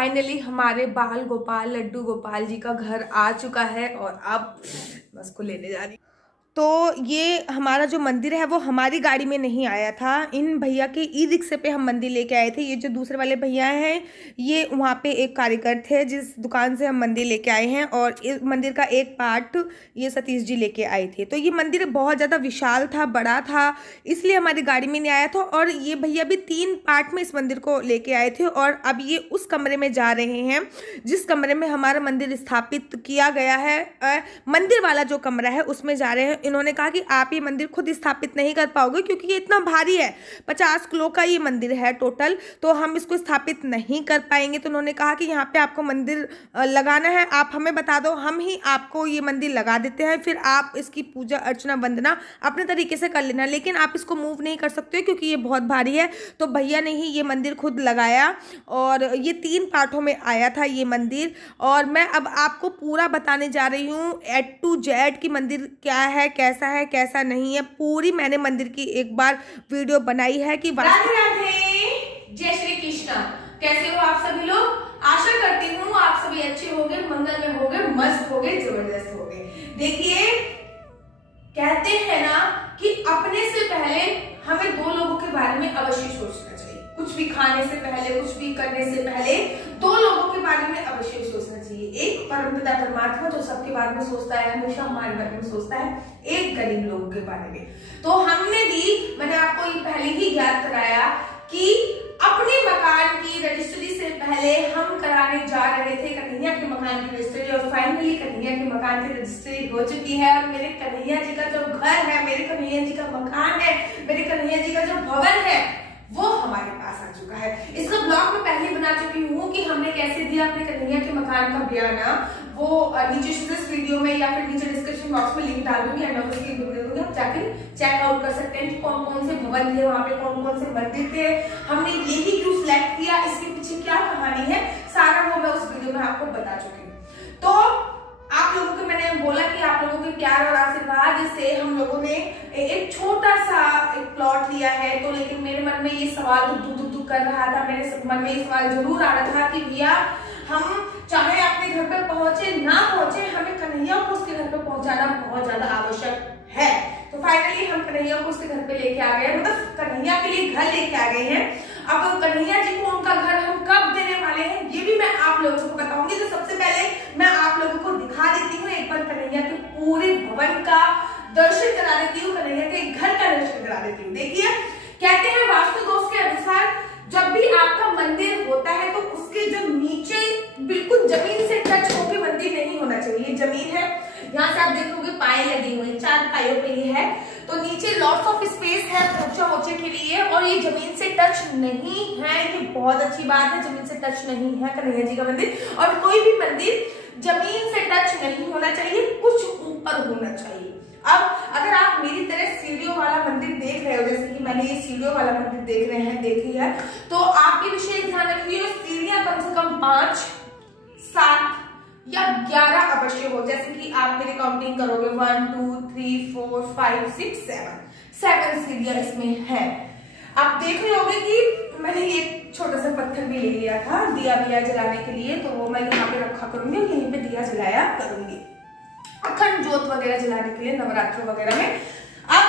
Finally हमारे बाल गोपाल लड्डू गोपाल जी का घर आ चुका है और अब मैं उसको लेने जा रही हूँ। तो ये हमारा जो मंदिर है वो हमारी गाड़ी में नहीं आया था, इन भैया के ई रिक्शे पे हम मंदिर लेके आए थे। ये जो दूसरे वाले भैया हैं ये वहाँ पे एक कारीगर थे जिस दुकान से हम मंदिर लेके आए हैं, और इस मंदिर का एक पार्ट ये सतीश जी लेके आए थे। तो ये मंदिर बहुत ज़्यादा विशाल था, बड़ा था, इसलिए हमारी गाड़ी में नहीं आया था। और ये भैया भी 3 पार्ट में इस मंदिर को लेके आए थे, और अब ये उस कमरे में जा रहे हैं जिस कमरे में हमारा मंदिर स्थापित किया गया है। मंदिर वाला जो कमरा है उसमें जा रहे हैं। इन्होंने कहा कि आप ये मंदिर खुद स्थापित नहीं कर पाओगे क्योंकि ये इतना भारी है, 50 किलो का ये मंदिर है टोटल, तो हम इसको स्थापित नहीं कर पाएंगे। तो उन्होंने कहा कि यहाँ पे आपको मंदिर लगाना है, आप हमें बता दो, हम ही आपको ये मंदिर लगा देते हैं, फिर आप इसकी पूजा अर्चना वंदना अपने तरीके से कर लेना, लेकिन आप इसको मूव नहीं कर सकते क्योंकि ये बहुत भारी है। तो भैया ने ही ये मंदिर खुद लगाया और ये 3 पार्टों में आया था ये मंदिर। और मैं अब आपको पूरा बताने जा रही हूँ A to Z कि मंदिर क्या है, कैसा है, कैसा नहीं है। पूरी मैंने मंदिर की एक बार वीडियो बनाई है कि राधे राधे, जय श्री कृष्ण। कैसे हो आप सभी लोग? आशा करती हूँ आप सभी अच्छे होंगे, मंगल में होंगे, मस्त होंगे, जबरदस्त होंगे। देखिए, कहते हैं ना कि अपने से पहले हमें 2 लोगों के बारे में अवश्य सोचना चाहिए। कुछ भी खाने से पहले, कुछ भी करने से पहले 2 लोगों के बारे में अवश्य सोचना चाहिए। एक परमपिता परमात्मा जो सबके बारे में सोचता है, हमेशा हमारे बारे में सोचता है, एक गरीब लोगों के बारे में। तो हमने भी, मैंने आपको ये पहले ही याद कराया कि अपने मकान की रजिस्ट्री से पहले हम कराने जा रहे थे कन्हैया के मकान की रजिस्ट्री, और फाइनली कन्हैया के मकान की रजिस्ट्री हो चुकी है। और मेरे कन्हैया जी का जो घर है, मेरे कन्हैया जी का मकान है, मेरे कन्हैया जी का जो भवन है वो हमारे पास आ चुका है। इसका ब्लॉग में पहले बना चुकी हूँ कि हमने कैसे दिया अपने कन्हैया के मकान का बयाना। वो नीचे इस वीडियो में या फिर नीचे डिस्क्रिप्शन बॉक्स में लिंक डाल दूंगी, एंड उसकी वीडियो दे दूंगी, आप जाकर चेकआउट कर सकते हैं कि कौन कौन से भवन थे वहाँ पे, कौन कौन से मंदिर थे, हमने यही क्यों सिलेक्ट किया, इसके पीछे क्या कहानी है, सारा वो मैं उस वीडियो में आपको बता चुकी हूँ। तो आप लोगों को मैंने बोला कि आप लोगों के प्यार और आशीर्वाद से हम लोगों ने एक छोटा सा एक प्लॉट लिया है। तो लेकिन मेरे मन में ये सवाल दुख कर रहा था, मेरे मन में ये सवाल जरूर आ रहा था कि भैया हम चाहे अपने घर पे पहुंचे ना पहुंचे, हमें कन्हैया को उसके घर पे पहुंचाना बहुत ज्यादा आवश्यक है। तो फाइनली हम कन्हैया को उसके घर पे लेके आ गए, मतलब कन्हैया के लिए घर लेके आ गए हैं। अब कन्हैया जी को उनका घर हम कब देने वाले हैं ये भी मैं आप लोगों को बताऊंगी। तो सबसे पहले मैं आप लोगों को दिखा देती हूँ एक बार कन्हैया के पूरे भवन का दर्शन करा देती हूँ, कन्हैया के घर का दर्शन करा देती हूँ। देखिए, कहते हैं वास्तु दोष के अनुसार जब भी आपका मंदिर होता है तो उसके जो नीचे बिल्कुल जमीन से टच होकर मंदिर नहीं होना चाहिए। जमीन है, यहाँ से आप देखोगे पाए लगे हुए, 4 पायों पे ये है, तो नीचे लॉट्स ऑफ स्पेस है ऊंचा ऊंचे के लिए, और ये जमीन से टच नहीं है। ये बहुत अच्छी बात है, जमीन से टच नहीं है कन्हैया जी का मंदिर। और कोई भी मंदिर जमीन से टच नहीं होना चाहिए, कुछ ऊपर होना चाहिए। अब अगर आप मेरी तरह सीढ़ियों वाला मंदिर देख रहे हो, जैसे कि मैंने ये सीढ़ियों वाला मंदिर देख रहे हैं, देखी है, तो आप ये विशेष ध्यान रखिए सीढ़ियां कम से कम 5, 7 या 11 अवश्य हो। जैसे कि आप मेरी काउंटिंग करोगे 1 2 3 4 5 6 7 सीढ़ियां इसमें है। आप देख रहे होंगे कि मैंने एक छोटा सा पत्थर भी ले लिया था दिया विया जलाने के लिए, तो वो मैं यहाँ पे रखा करूंगी और यहीं पे दिया जलाया करूंगी अखंड जोत वगैरह जलाने के लिए नवरात्र वगैरह में। अब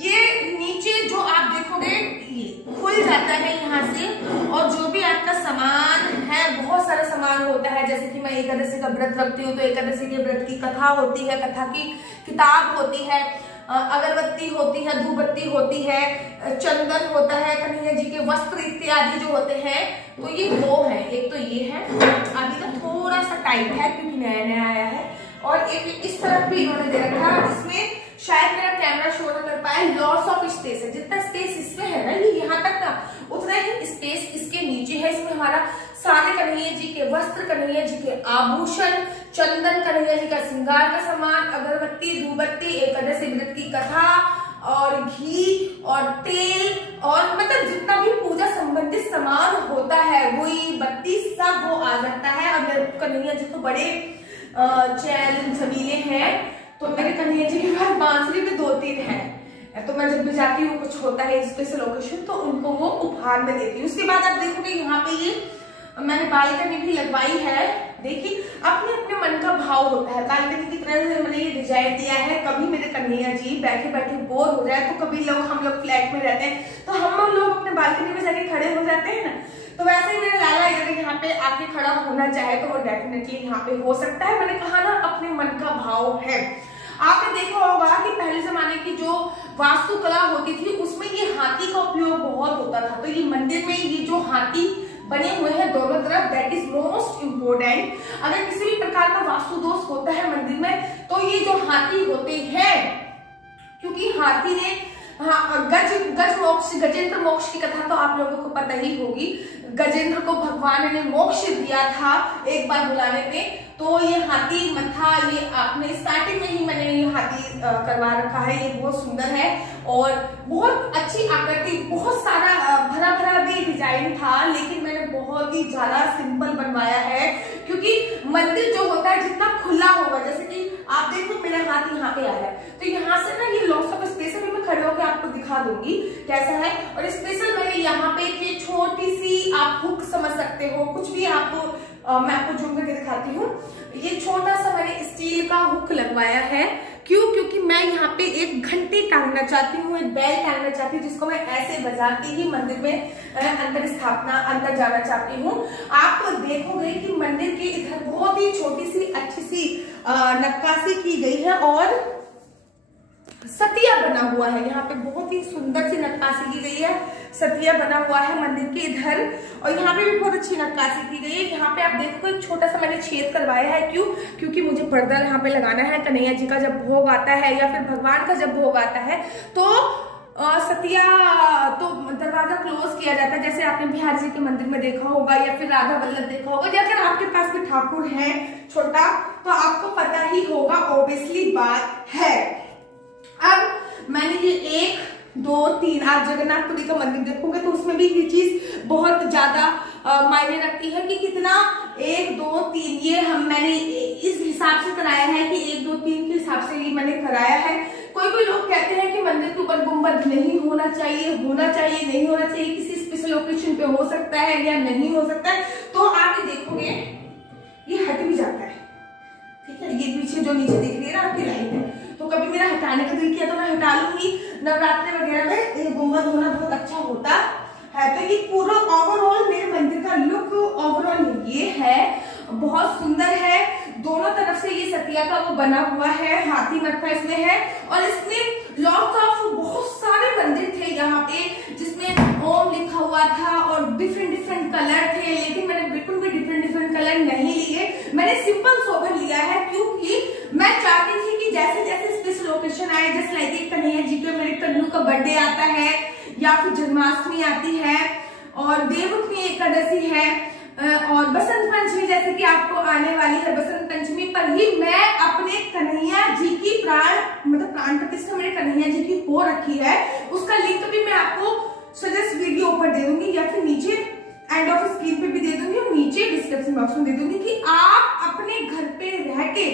ये नीचे जो आप देखोगे ये खुल जाता है यहाँ से, और जो भी आपका सामान है, बहुत सारा सामान होता है। जैसे कि मैं एकादशी का व्रत रखती हूँ तो एकादशी के व्रत की कथा होती है, कथा की किताब होती है, अगरबत्ती होती है, धूपबत्ती होती है, चंदन होता है, कन्हैया जी के वस्त्र इत्यादि जो होते हैं। तो ये 2 है, एक तो ये है, अभी तो थोड़ा सा टाइट है क्योंकि नया नया आया है, और एक इस तरफ भी इन्होंने दे रखा है। इसमें शायद मेरा कैमरा शो न कर पाए, लॉट्स ऑफ स्पेस है, जितना स्पेस इसमें है ना, ये यहाँ तक ना, उतना ही स्पेस इसके नीचे है। इसमें हमारा सारे कन्हैया जी के वस्त्र, कन्हैया जी के आभूषण, चंदन, कन्हैया जी का श्रृंगार का सामान, अगरबत्ती, धूपबत्ती, एकादशी व्रत की कथा, और घी और तेल, और मतलब जितना भी पूजा संबंधित सामान होता है, वही बत्ती सब वो आ जाता है। और मेरे कन्हैया जी तो बड़े चैन झमीले हैं, तो मेरे कन्हैया जी के पास बांसुरी भी 2-3 हैं। तो मैं जब भी जाती हूँ, कुछ होता है स्पेशल ओकेशन, तो उनको वो उपहार में देती हूँ। उसके बाद आप देखोगे यहाँ पे मैंने बालकनी भी लगवाई है। देखिए अपने अपने मन का भाव होता है। बालकनी की तरह से मैंने ये डिजाइन दिया है। कभी मेरे कन्हैया जी बैठे बैठे बोर हो जाए तो कभी हम लोग फ्लैट में रहते हैं तो हम लोग अपने बालकनी में जाके खड़े हो जाते हैं ना, तो वैसे ही मेरे लाला अगर यहाँ पे आके खड़ा होना चाहे तो वो डेफिनेटली यहाँ पे हो सकता है। मैंने कहा ना अपने मन का भाव है। आपने देखा होगा कि पहले जमाने की जो वास्तुकला होती थी उसमें ये हाथी का उपयोग बहुत होता था। तो ये मंदिर में ये जो हाथी बने हुए हैं दोनों तरफ, दैट इज मोस्ट इम्पोर्टेंट। अगर किसी भी प्रकार का वास्तु दोष होता है मंदिर में तो ये जो हाथी होते हैं, क्योंकि हाथी ने गज मोक्ष, गजेंद्र मोक्ष की कथा तो आप लोगों को पता ही होगी। गजेंद्र को भगवान ने मोक्ष दिया था एक बार बुलाने पे। तो ये हाथी मथा, ये आपने स्टार्टिंग में ही मैंने ये हाथी करवा रखा है। ये बहुत सुंदर है और बहुत अच्छी आकृति, बहुत सारा भरा भरा भी डिजाइन था, लेकिन मैंने बहुत ही ज्यादा सिंपल बनवाया है। क्योंकि मंदिर जो होता है जितना खुला होगा, जैसे कि आप देखो मेरा हाथ यहाँ पे आ रहा है, तो यहाँ से ना ये लॉस ऑफ स्पेस है, मैं खड़े होकर आपको दिखा दूंगी कैसा है। और स्पेशल मैंने यहाँ पे ये छोटी सी आप हुक समझ सकते हो, कुछ भी आपको मैं आपको जूम करके दिखाती हूँ। ये छोटा सा मैंने स्टील का हुक लगवाया है। क्यों? क्योंकि मैं यहाँ पे एक घंटी टांगना चाहती हूँ, एक बेल टांगना चाहती हूँ, जिसको मैं ऐसे बजा के ही मंदिर में अंदर जाना चाहती हूँ। आप देखोगे कि मंदिर के इधर बहुत ही छोटी सी अच्छी सी नक्काशी की गई है और सतिया बना हुआ है। यहाँ पे बहुत ही सुंदर सी नक्काशी की गई है, सतिया बना हुआ है मंदिर के इधर। और यहाँ पे भी बहुत अच्छी नक्काशी की गई है। यहाँ पे आप देखो एक छोटा सा मैंने छेद करवाया है। क्यों? क्योंकि मुझे पर्दा यहाँ पे लगाना है। कन्हैया जी का जब भोग आता है या फिर भगवान का जब भोग आता है तो सतिया तो दरवाजा क्लोज किया जाता है, जैसे आपने बिहार जी के मंदिर में देखा होगा या फिर राधा वल्लभ देखा होगा, या फिर आपके पास भी ठाकुर है छोटा तो आपको पता ही होगा, ऑब्वियसली बात है। अब मैंने ये 1 2 3 आप जगन्नाथपुरी का मंदिर देखोगे तो उसमें भी ये चीज बहुत ज्यादा मायने रखती है कि कितना 1 2 3 ये मैंने इस हिसाब से कराया है कि 1 2 3 के हिसाब से ये मैंने कराया है। कोई लोग कहते हैं कि मंदिर के ऊपर गुंबद नहीं होना चाहिए, नहीं होना चाहिए, किसी स्पेशल ओकेजन पे हो सकता है या नहीं हो सकता है। तो आप ये देखोगे ये हट भी जाता है, ठीक है। ये पीछे जो नीचे दिख रही है ना आपकी लाइट है, तो कभी मेरा हटाने का दिल किया तो मैं हटा लूंगी। नवरात्रि वगैरह में ये गुंबद होना बहुत अच्छा होता है। तो ये पूरा ओवरऑल मेरे मंदिर का लुक ओवरऑल ये है, बहुत सुंदर है। दोनों तरफ से ये सतिया का वो बना हुआ है, हाथी मत्था इसमें है। और इसमें लॉट्स ऑफ बहुत सारे मंदिर थे यहाँ पे जिसमें ओम लिखा हुआ था और डिफरेंट कलर थे, लेकिन मैंने बिल्कुल भी डिफरेंट कलर नहीं लिए। मैंने सिंपल सोबर लिया है क्योंकि मैं चाहती थी कि जैसे जैसे स्पेशल ओकेशन आए, जैसे लाइक कन्हैया जी के मेरे कन्नू का बर्थडे आता है या फिर जन्माष्टमी आती है और देवउठनी एकादशी है और बसंत पंचमी जैसे कि आपको आने वाली है, बसंत पंचमी पर ही मैं अपने कन्हैया जी की प्राण प्रतिष्ठा मेरे कन्हैया जी की हो रखी है। उसका लिंक भी मैं आपको सजेस्ट वीडियो ऊपर दे दूंगी या फिर नीचे एंड ऑफ स्क्रीन पे भी दे दूंगी और नीचे डिस्क्रिप्शन बॉक्स में दे दूंगी कि आप अपने घर पे रह के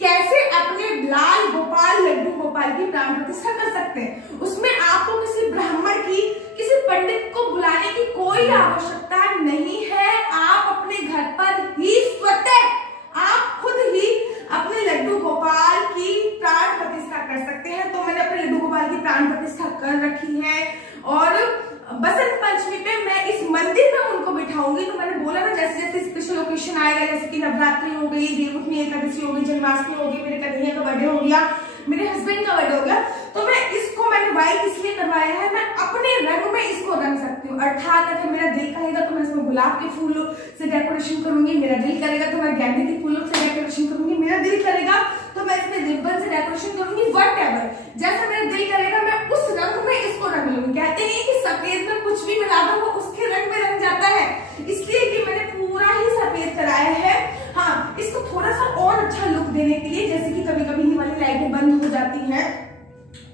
कैसे अपने लाल गोपाल लड्डू गोपाल की प्राण प्रतिष्ठा कर सकते हैं। उसमें आपको किसी ब्राह्मण की, किसी पंडित को बुलाने की कोई आवश्यकता नहीं है। आप अपने घर पर ही स्वतः आप खुद ही अपने लड्डू गोपाल की प्राण प्रतिष्ठा कर सकते हैं। तो मैंने अपने लड्डू गोपाल की प्राण प्रतिष्ठा कर रखी है और बसंत पंचमी पे मैं इस मंदिर में उनको बिठाऊंगी। तो मैंने बोला ना जैसे जैसे स्पेशल ओकेशन आएगा, जैसे कि नवरात्रि हो गई, देवउठनी एकादशी हो गई, जन्माष्टमी हो गई, मेरे कन्हैया का बर्थडे हो गया, मेरे हस्बैंड का बर्थडे हो गया, तो मैं इसको मैंने व्हाइट इसलिए करवाया है, मैं अपने रंग में इसको रंग सकती हूँ। अर्थात अगर मेरा दिल करेगा तो मैं इसमें गुलाब के फूलों से डेकोरेशन करूंगी, मेरा दिल करेगा तो मैं गेंदे के फूलों से डेकोरेशन करूंगी, मेरा दिल करेगा तो मैं इसमें रिबन से डेकोरेशन करूंगी, व्हाटएवर जैसा मेरा दिल करेगा मैं उस रंग में इसको रंग लूंगी। कहते हैं कि सफेद में कुछ भी मिला दो वो उसके रंग में रंग जाता है, इसलिए कि मैंने पूरा ही सफेद कराया है। हाँ, इसको थोड़ा सा और अच्छा लुक देने के लिए, जैसे कि कभी कभी ये वाली लाइटें बंद हो जाती हैं,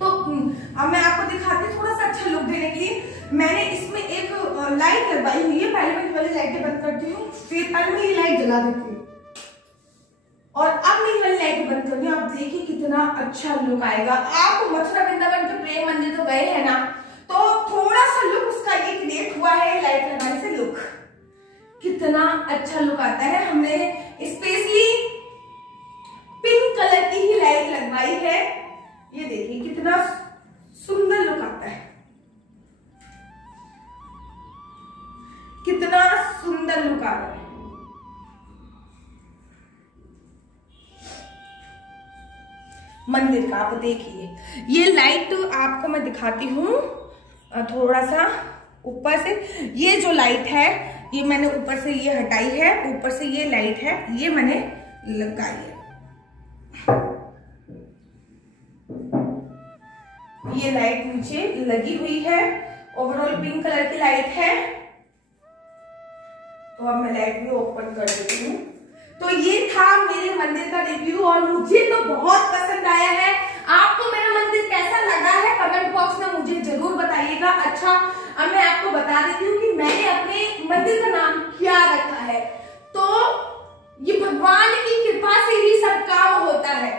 तो अब मैं आपको दिखाती हूँ थोड़ा सा अच्छा लुक देने के लिए मैंने इसमें एक लाइट लगवाई हुई है। पहले मैं ये वाली लाइटें बंद करती हूँ, फिर पहले मैं ये लाइट जला देती हूँ और अब मैं ये वाली लाइटें बंद कर दी। आप देखिए कितना अच्छा लुक आएगा। आप मथुरा वृंदावन के प्रेम मंदिर तो गए हैं ना, तो थोड़ा सा लुक उसका ये क्रिएट हुआ है लाइट लगाने से। लुक कितना अच्छा लुक आता है। हमने स्पेशली पिंक कलर की ही लाइट लगवाई है। ये देखिए कितना सुंदर लुक आता है, कितना सुंदर लुक आ रहा है। मंदिर का आप देखिए, ये लाइट आपको मैं दिखाती हूँ थोड़ा सा ऊपर से। ये जो लाइट है ये मैंने ऊपर से ये हटाई है, ऊपर से ये लाइट है ये मैंने लगाई है। ये लाइट नीचे लगी हुई है, ओवरऑल पिंक कलर की लाइट है। तो अब मैं लाइट भी ओपन कर देती हूँ। तो ये था मेरे मंदिर का रिव्यू और मुझे तो बहुत पसंद आया है। आपको मेरा मंदिर कैसा लगा है कमेंट बॉक्स में मुझे जरूर बताइएगा। अच्छा, अब मैं आपको बता देती हूँ कि मैंने अपने मंदिर का नाम क्या रखा है। तो ये भगवान की कृपा से ही सब काम होता है,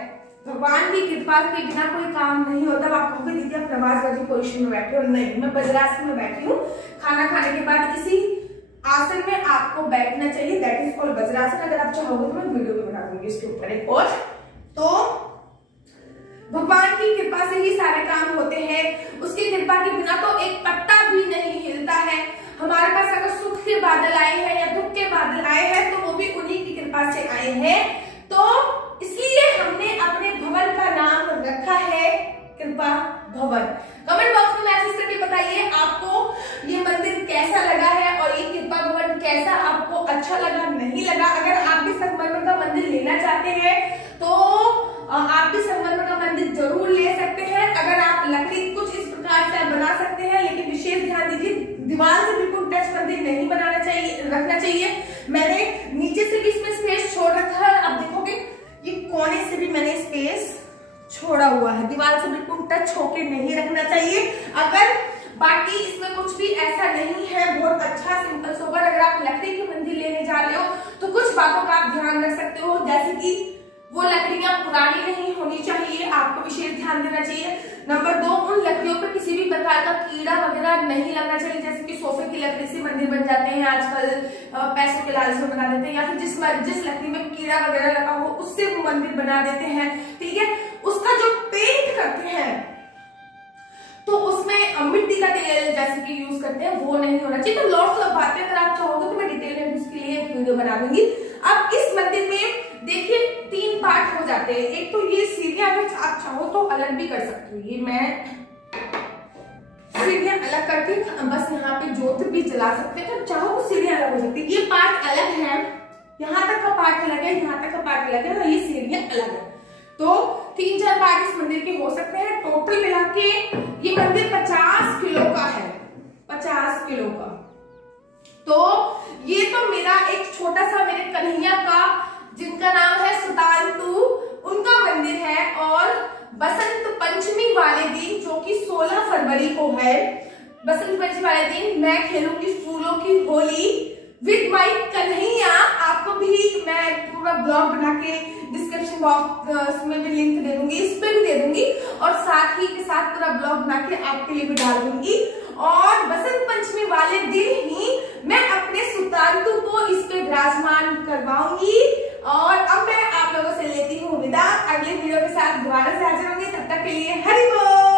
भगवान की कृपा के बिना कोई काम नहीं होता। आप कहोगे दीदी आप नमाज पोजीशन में बैठे हो, नहीं, मैं वज्रासन में बैठी हूँ। खाना खाने के बाद इसी आसन में आपको बैठना चाहिए, दैट इज कॉल्ड वज्रासन। अगर आप चाहोगे तो मैं वीडियो भी बना दूंगी इसके ऊपर एक और। तो भगवान की कृपा से ही सारे काम होते हैं, उसकी कृपा के बिना तो एक पत्ता भी नहीं हिलता है। हमारे पास अगर सुख के बादल आए हैं या दुख के बादल आए हैं तो वो भी उन्हीं की कृपा से आए हैं। तो इसलिए हमने अपने भवन का नाम रखा है कृपा भवन। कमेंट बॉक्स में मैसेज करके बताइए आपको ये मंदिर कैसा लगा है और ये कृपा भवन कैसा आपको अच्छा लगा नहीं लगा। अगर आप भी संगमरमर का मंदिर लेना चाहते हैं तो आप भी संगमरमर का मंदिर जरूर ले सकते हैं। अगर आप लकड़ी कुछ इस प्रकार से बना सकते हैं, लेकिन विशेष ध्यान दीजिए दीवार से बिल्कुल टच मंदिर नहीं बनाना चाहिए, रखना चाहिए। मैंने नीचे से भी इसमें स्पेस छोड़ रखा है, आप देखोगे ये कोने से भी मैंने स्पेस छोड़ा हुआ है, दीवार से बिल्कुल टच होके नहीं रखना चाहिए। अगर बाकी इसमें कुछ भी ऐसा नहीं है, बहुत अच्छा सिंपल सोबर। अगर आप लकड़ी के मंदिर लेने जा रहे हो तो कुछ बातों का आप ध्यान रख सकते हो, जैसे कि वो लकड़ियां पुरानी नहीं होनी चाहिए, आपको विशेष ध्यान देना चाहिए। नंबर 2, उन लकड़ियों पर किसी भी प्रकार का कीड़ा वगैरह नहीं लगना चाहिए, जैसे कि सोफे की लकड़ी से मंदिर बन जाते हैं आजकल, पैसों के लालच में बना देते हैं, या फिर जिस लकड़ी में कीड़ा वगैरह लगा हो उससे वो मंदिर बना देते हैं। ठीक है, उसका जो पेंट करते हैं तो उसमें मिट्टी का तेल जैसे कि यूज करते हैं वो नहीं होना चाहिए। तो लॉट्स ऑफ बातें अगर आप चाहोगे तो मैं डिटेल में उसके लिए एक वीडियो बना दूंगी। अब इस मंदिर में देखिए 3 पार्ट हो जाते हैं। एक तो ये सीढ़ियां अगर आप चाहो तो अलग भी कर सकते हो, ये मैं सीढ़ियां अलग करके बस यहाँ पे ज्योत भी जला सकते हैं, तो चाहो तो सीढ़ियां अलग हो सकती है। ये पार्ट अलग है, यहाँ तक का पार्ट अलग है, यहाँ तक का पार्ट अलग है और ये सीढ़ियां अलग है। तो 3-4 पार्ट इस मंदिर के हो सकते हैं। टोटल मिला के ये मंदिर 50 किलो का है, 50 किलो का। तो ये तो मेरा एक छोटा सा मेरे कन्हैया का, जिनका नाम है सुल्तानतू, उनका मंदिर है। और बसंत पंचमी वाले दिन जो कि 16 फरवरी को है, बसंत पंचमी वाले दिन मैं खेलूंगी फूलों की होली विद माई कन्हैया। आपको भी मैं पूरा ब्लॉग बना के डिस्क्रिप्शन बॉक्स में भी लिंक दे दूंगी, इस पे भी दे दूंगी, और साथ ही के साथ पूरा ब्लॉग बना के आपके लिए भी डाल दूंगी। और बसंत पंचमी वाले दिन ही मैं अपने सुल्तानतू को इस पे विराजमान करवाऊंगी। और अब मैं आप लोगों से लेती हूँ विदा, अगले वीडियो के साथ दोबारा से हाजिर होंगी, तब तक के लिए हरि बोल।